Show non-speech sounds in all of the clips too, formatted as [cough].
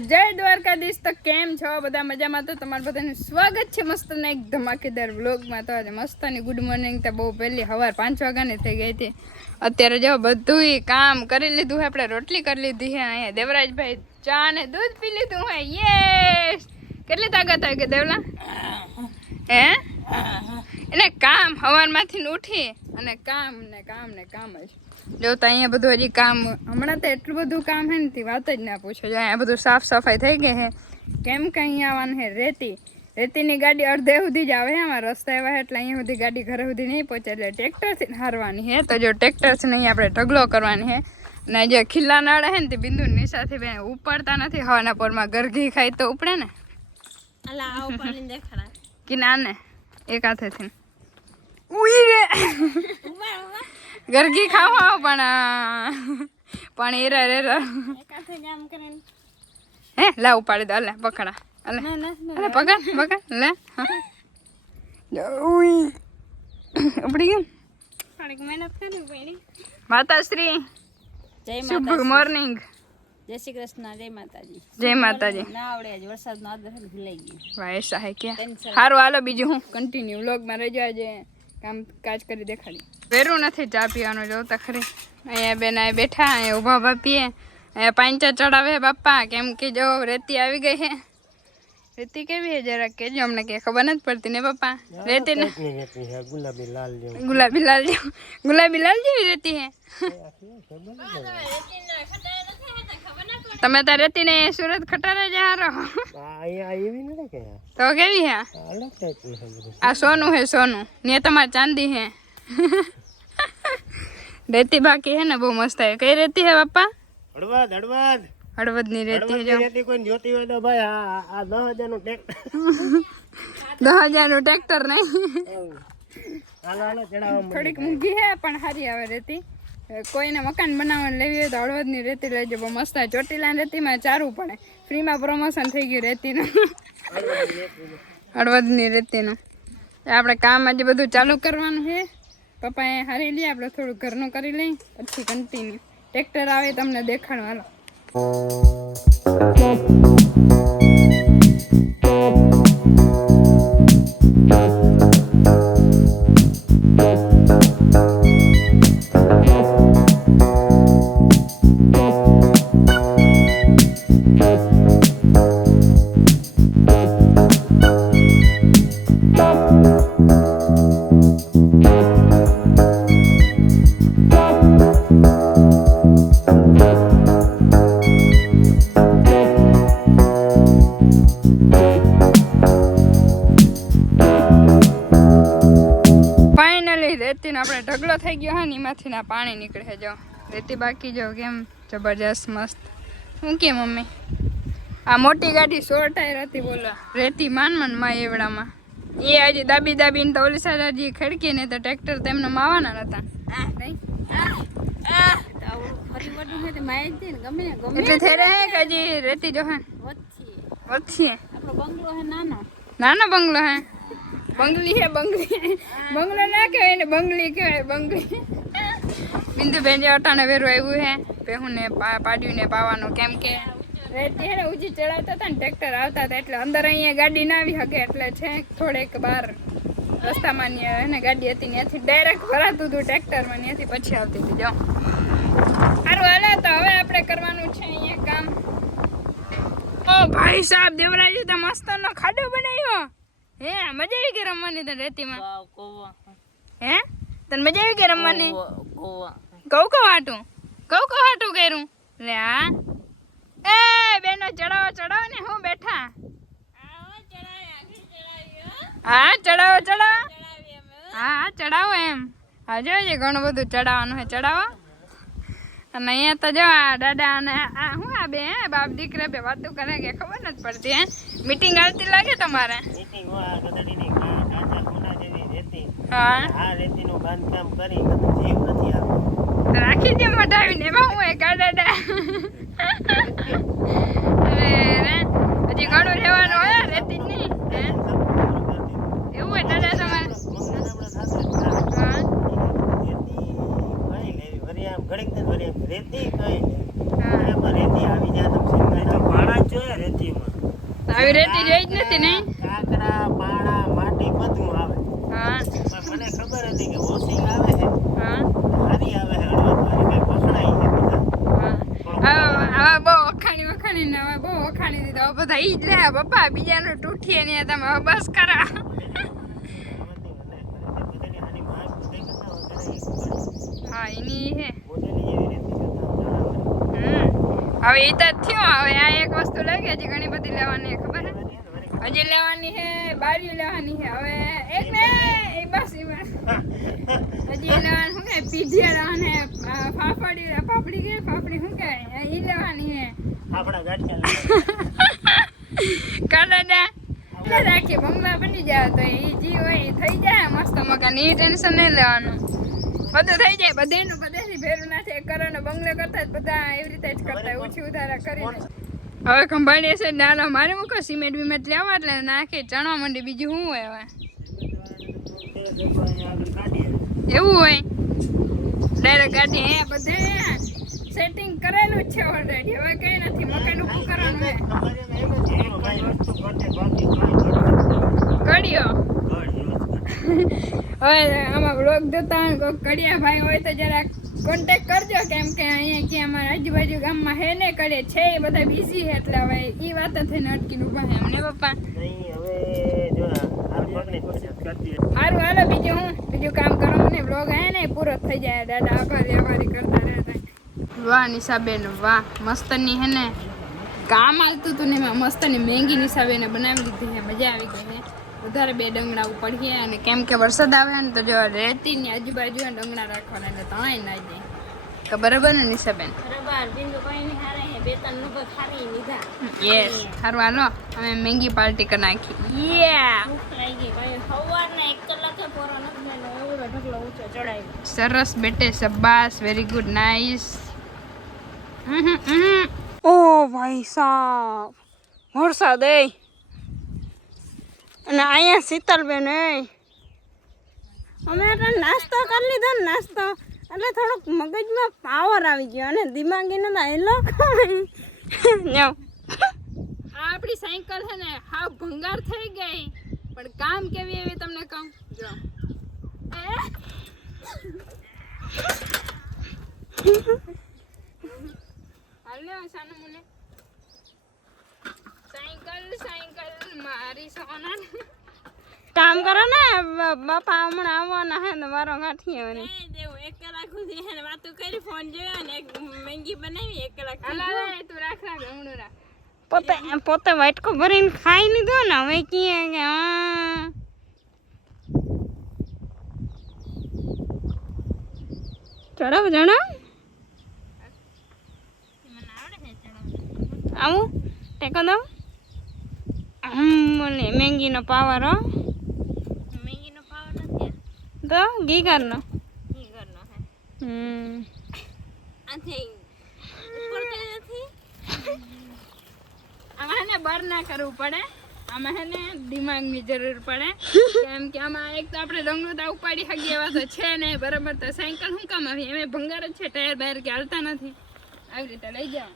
જય દ્વારકાધીશ, તો કેમ છો? બધા મજામાં? તો તમારું બધાનું સ્વાગત છે મસ્ત ને એક ધમાકેદાર વ્લોગમાં તો આજે મસ્તની ગુડ મોર્નિંગ તો બહુ પહેલી સવાર પાંચ વાગ્યાની થઈ ગઈ હતી. અત્યારે જો બધું કામ કરી લીધું છે આપણે રોટલી કરી લીધી છે અહીંયા દેવરાજભાઈ ચા ને દૂધ પી લીધું હોય યે કેટલી તાકાત આવી કે દેવલા? હે? એને કામ સવારમાંથી ને ઉઠી અને કામ ને કામ ને કામ જ. જો તો અહીંયા બધું હજી કામ હમણાં તો એટલું બધું કામ હે ને તે વાત જ ના પૂછો. જો અહીંયા બધું સાફ સફાઈ થઈ ગઈ છે કેમ કે અહીંયા આવવાનું છે રેતી. રેતીની ગાડી અડધે સુધી જ આવે છે આમાં રસ્તા એવા છે એટલે અહીંયા સુધી ગાડી ઘરે સુધી નહીં પહોંચે એટલે ટ્રેક્ટરથી હારવાની છે તો જો ટ્રેક્ટરથી નહીં આપણે ઢગલો કરવાની છે અને જે ખીલ્લા નાળા છે ને તે બિંદુ નિશાથી બે ઉપાડતા નથી. હવાના પોરમાં ગરઘી ખાય તો ઉપડે ને? અલા આવો પાણી દેખાડા. કે ના ને? એક હાથેથી ઉઈ રે. ગરગી ખાવા પણ પણ એરા જ હે લા ઉપાડી દે અલે પકડા. અલે. ના ના ના. અલે પકડ પકડ લે ઉઈ. ઉપડી ગયું થોડીક મહેનત કરવી પડી. માતાશ્રી જય શુભ મોર્નિંગ જય શ્રી કૃષ્ણ જય માતાજી. જય માતાજી. ના આવડે આજ વરસાદનો આદર ભૂલાઈ ગયું. વાય સાહેબ કે સારું હાલો બીજું હું? કન્ટિન્યુ વ્લોગમાં રહેજો આજે. કામ કાજ કરી દેખાડી. વેરું નથી ચા પીવાનું જોતા ખરી. અહીંયા બેન આ બેઠા અહીંયા ઊભા ઊભા પીએ. અહીંયા પાંચા ચડાવે બાપા કેમ કે જો રેતી આવી ગઈ છે રેતી કેવી છે જરાક કેજો અમને કે ખબર નથી પડતી ને પપ્પા રેતી ને ગુલાબી લાલ જેવું. ગુલાબી લાલ જેવી. રેતી છે તમે તો રેતી ને સુરત ખટારે જ હારો. તો કેવી છે આ સોનું હે સોનું. ને તમારે ચાંદી હે. રેતી બાકી હે ને બહુ મસ્ત હે. કઈ રેતી હે પપ્પા હળવદ હળવદ. હળવદની રેતી હે જો. હળવદની કોઈ જોતી હોય તો ભાઈ આ આ દસ હજારનું ટેક્ટર [laughs] દસ હજારનું ટ્રેક્ટર નહીં. હાલો હાલો ચડાવવા થોડીક મૂંઘી હે પણ સારી આવે રેતી. હવે કોઈને મકાન બનાવવાનું લેવી હોય તો હળવદની રેતી લેજો બહુ મસ્ત ચોટીલા રેતીમાં ચારું પડે. ફ્રીમાં પ્રમોશન થઈ ગયું રેતીનું. હળવદની રેતીનું. આપણે કામ આજે બધું ચાલુ કરવાનું છે. પપ્પાએ હારી લઈએ આપણે થોડું ઘરનું કરી લઈએ પછી કન્ટિન્યુ ટ્રેક્ટર આવે તમને દેખાડવા ને એમાંથી ના પાણી નીકળે છે જો. રેતી બાકી જો કેમ જબરજસ્ત મસ્ત. શું કે મમ્મી? આ મોટી ગાડી સો ટાયર હતી બોલો. રેતી માન માનમાં એવડામાં. એ હજી દાબી દાબીને તો ઓલી સાઈડ હજી ખડકી ને તો ટ્રેક્ટર તેમને માવાના નતા. નહીં. આવું ફરી વળવું હોય તો માય જ દે ને ગમે ને ગમે એટલે થઈ રહે કે હજી રેતી જો હે? વચ્ચે. વચ્ચે. આપણો બંગલો હે નાનો. નાનો બંગલો હે? બંગલી હે બંગલી. બંગલો ના કહેવાય ને બંગલી કહેવાય બંગલી. બિંદુબેન જે અટાણે વેરું આવ્યું હે પેહું ને પાડ્યું ને પાવાનું કેમ કે રેતી હે ને ઊંચી ચડાવતા હતા ને ટ્રેક્ટર આવતા હતા એટલે અંદર અહીંયા ગાડી ના આવી શકે એટલે છે થોડેક બહાર રસ્તામાં ની હે ને ગાડી હતી ત્યાંથી ડાયરેક્ટ ભરાતું હતું ટ્રેક્ટરમાં ત્યાંથી પછી આવતી હતી જાઓ સારું હાલે તો હવે આપણે કરવાનું છે અહીંયા કામ. ઓ ભાઈ સાહેબ દેવરાજી તો મસ્ત નો ખાડો બનાવ્યો. હે મજા આવી ગઈ રમવાની તને રેતીમાં? વાવ કોવા હે? તને મજા આવી ગઈ રમવાની? કોવા કઉ કઉ હાટું? કઉ કઉ હાટું કર્યું? લે હા એ બેનો ચડાવો ચડાવો ને હું બેઠા. હા ચડાવો ચડાવો. હા હા ચડાવો એમ. હા જો છે ઘણું બધું ચડાવવાનું છે ચડાવો. અને અહીંયા તો જો આ દાદા અને આ હું આ બે હે? બાપ દીકરા બે વાતો કરે કે ખબર નથી પડતી હે? મીટિંગ આવતી લાગે તમારે? મીટિંગ હોય આ ગધડીની કા- કાચા ખૂણા જેવી રેતી હા. આ રેતીનું બાંધકામ કરી બધું જીવ નથી આવતો તો રાખી દે મઢાવીને. એમાં હું દાદા હજી ઘણું રહેવાનું હોય રેતી જ નહીં એવું હોય દાદા તમારે? રેતી કઈ હા. રેતી આવી જાય તો ભાડા રેતીમાં આવી રેતી જોઈ જ નથી, નહીં? કાંકરા માટી બધું આવે હા મને ખબર હતી કે વોશિંગ આવે છે હા સારી આવે છે હળવદવાળી કઈ વસણાઈ છે બધા હા હવે હવે બહુ વખાણી વખાણી ને હવે બહુ વખાણી દીધા. હવે બધા ઈ જ લે. પપ્પા બીજાનું તૂટીએ ને તમે હવે બસ કરા. બધાની હારી માંગ બધે કરતા વધારે ઈ પડે. હા એની હે. મોઢેલી જેવી રેતી કરતા વધારે હમ. હવે એ તો થયો. હવે આ એક વસ્તુ લાગી હજી ઘણી બધી લેવાની છે, ખબર હે હજી લેવાની છે બારી લેવાની છે. હવે એક ને એ બસ એમાં. હજી લેવાનું શું કે પીઝિયા લેવાને ફાફડી પાપડી કે ફાફડી શું કે એ લેવાની છે. આપણા ગાંઠિયા કાલાડા રાખી બની જાય તો એ જી હોય એ થઈ જાય મસ્ત મકાન એ ટેન્શન નહીં લેવાનું. બધું થઈ જાય બધાનું બધાથી ભેરું ના થાય. કરવાનો બંગલો કરતા જ બધા એવી રીતે જ કરતા ઓછી ઉધારા કરીને. હવે ખંભાળી છે ડાલો મારે મૂકો સિમેન્ટ વિમેન્ટ લેવા એટલે નાખી ચણવા માંડી બીજું શું હોય હવે? એવું હોય? ડાયરેક્ટ ગાડી. હે બધે સેટિંગ કરેલું જ છે ઓલરેડી હવે કઈ નથી મકાન ઉભું કરવાનું હે કડિયો. હવે આમાં બ્લોગ જોતા હોય કોઈ કડિયા ભાઈ હોય તો જરા કોન્ટેક કરજો કેમ કે અહીંયા કે અમારા આજુબાજુ ગામમાં હે ને કડે છે એ બધા બિઝી છે એટલે હવે એ વાત થઈને અટકીને ઊભા છે એમને પપ્પા. સારું હાલો બીજું હું? બીજું કામ કરો ને બ્લોગ હે ને પૂરો થઈ જાય. દાદા આભારી આભારી કરતા રહેતા વાહ નિશાબેન વાહ મસ્તની હે ને. કામ આવતું હતું ને એમાં મસ્તની મહેંગી નિશાબેને બનાવી લીધી છે મજા આવી ગઈ વધારે બે ડંગણા પડીએ અને કેમ કે વરસાદ આવે ને તો જો રેતીની આજુબાજુ ડંગણા રાખવાના એટલે તણાઈ ના જાય તો બરાબર ને નિશાબેન? બરાબર બિંદુ કોઈ ની હારે બે ત્રણ લોકો ખારી લીધા. યસ સારું હાલો. અમે મેંગી પાર્ટી કરી નાખી. યે સવાર લાગી એક કલાકે પોરો નથી મેલો એવડો ઢગલો ઊંચો ચડાવ્યો સરસ બેટે સબ્બાસ વેરી ગુડ નાઇસ ઓ ભાઈ સાહેબ વરસાદ એ. અને અહીંયા શીતલબેન એ અમે એટલે નાસ્તો કરી લીધો ને નાસ્તો. એટલે થોડુંક મગજમાં પાવર આવી ગયો અને દિમાગી નતા એ લોકો આ આપણી સાયકલ છે ને હાવ ભંગાર થઈ ગઈ. પણ કામ કેવી એવી તમને કહું? જો. [laughs] હાલે સાનું મુને સાયકલ સાયકલ મારી સોના કામ કરો ને બાપા હમણાં આવવાના હે ને મારો ગાંઠી આવે દેવું એક કલાક સુધી વાત વાતો કરી ફોન જોયો ને એક મેંગી બનાવી એક કલાક તું રાખ રાખ હમણું રાખ. પોતે પોતે વાટકો ભરીને ખાઈ લીધો ને હવે કીએ કે હા. ચડાવ જણાવ આવું ટેકો દઉં બોલે મેંગીનો પાવર હો. મેંગીનો પાવર નથી તો ગીગરનો ઘી ઘરનો હે. હમ. આથી ઉપર તો નથી. આમાં ને બર ના કરવું પડે. આમાં હે ને દિમાગની જરૂર પડે. કેમ કે આમાં એક તો આપણે ડંગોતા ઉપાડી શકીએ એવા તો છે ને બરાબર તો સાયકલ શું કામ આવી? એમ ભંગાર જ છે ટાયર બાયર કે હાલતા નથી. આવી રીતે લઈ જાઓ.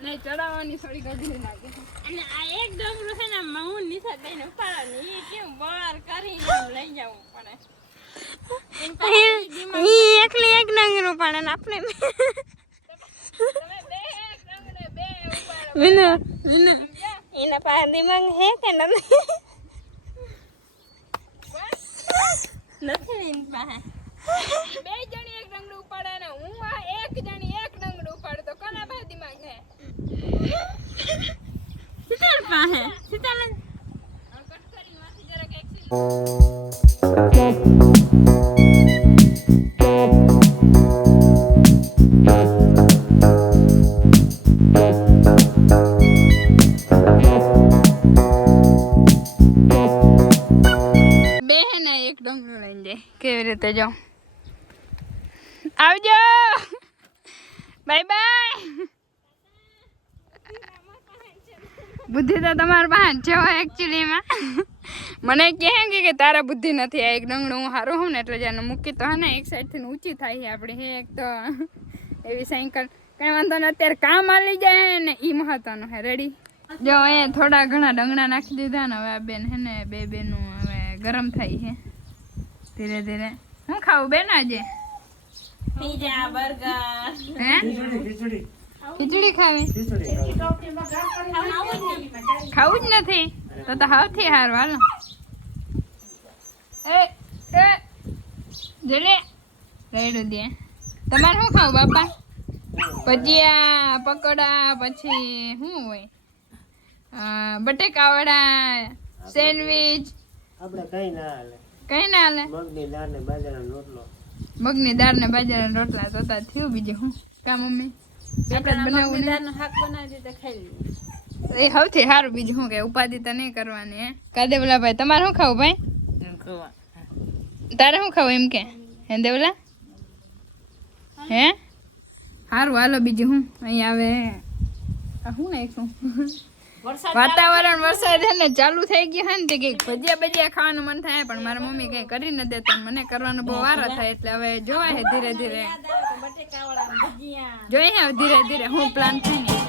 અને ચડાવવાની થોડી અઘરી લાગે. અને આ એક ડમરું છે ને હું નીચે દઈને ઉપાડવાની. એ કેમ બળ કરીને લઈ જવું પડે. ઈ એકલી એક ડંગરું પડે ને આપણે તમે બે. બે ઉપાડો વિનુ વિનુ એના પાસે દિમાગ હે કે નથી? નથી ને પાસે બે જણી એક ડંગડું ઉપાડે ને હું આ એક જણી એક ડંગડું ઉપાડું તો કોના પાસે દિમાગ હે શીતલ પાસે શીતલ આ કટ કરી માથે જરાક એક્સિલ બે હે ને એક ડંગરું લઈને જાય કેવી રીતે જાઉં આવજો. Bye bye. બુદ્ધિ તો તમારા પાસે છે એકચ્યુઅલીમાં મને કહે કે કે તારા બુદ્ધિ નથી આ એક ડંગણું હું સારું હોઉં ને એટલે જેને મૂકી તો હે ને એક સાઈડથી ઊંચી થાય છે આપણી હે એક તો એવી સાયકલ. કંઈ વાંધો નહીં અત્યારે કામ આલી જાય ને એ મહત્વનું હે રેડી જો એ થોડા ઘણા ડંગણા નાખી દીધા ને હવે આ બેન હે ને બે બેનું હવે ગરમ થાય છે. ધીરે ધીરે. હું ખાવું બેન આજે? પીઝા બર્ગર હે? ખીચડી. ખીચડી ખાવી. ખાવું જ નથી. તો તો હાવથી હાર વાલો. એ એ. જલે. રેડું દે. તમારે શું ખાવું બાપા? ભજીયા પકોડા પછી શું હોય? બટેકાવડા સેન્ડવીચ. આપણે કઈ ના હાલે. કઈ ના હાલે? મગની દાળ ને બાજરાનો રોટલો. મગની દાળ ને બાજરાના રોટલા તો થયું બીજું શું? કા મમ્મી? એ સૌથી સારું બીજું શું કે ઉપાધિ તો નહીં કરવાની હે? કાદેવલા ભાઈ તમારે શું ખાવું ભાઈ? તારે શું ખાવું એમ કે? હે દેવલા? હે. સારું હાલો બીજું હું અહીં આવે. આ શું નાખ્યું? વાતાવરણ વરસાદ છે ને ચાલુ થઈ ગયું છે ને તે કંઈક ભજીયા ભજીયા ખાવાનું મન થાય પણ મારા મમ્મી કંઈ કરી ન દેતા મને કરવાનો બહુ વારો થાય એટલે હવે જોવાય છે ધીરે. ધીરે જોઈએ ધીરે ધીરે હું પ્લાન થઈ ને.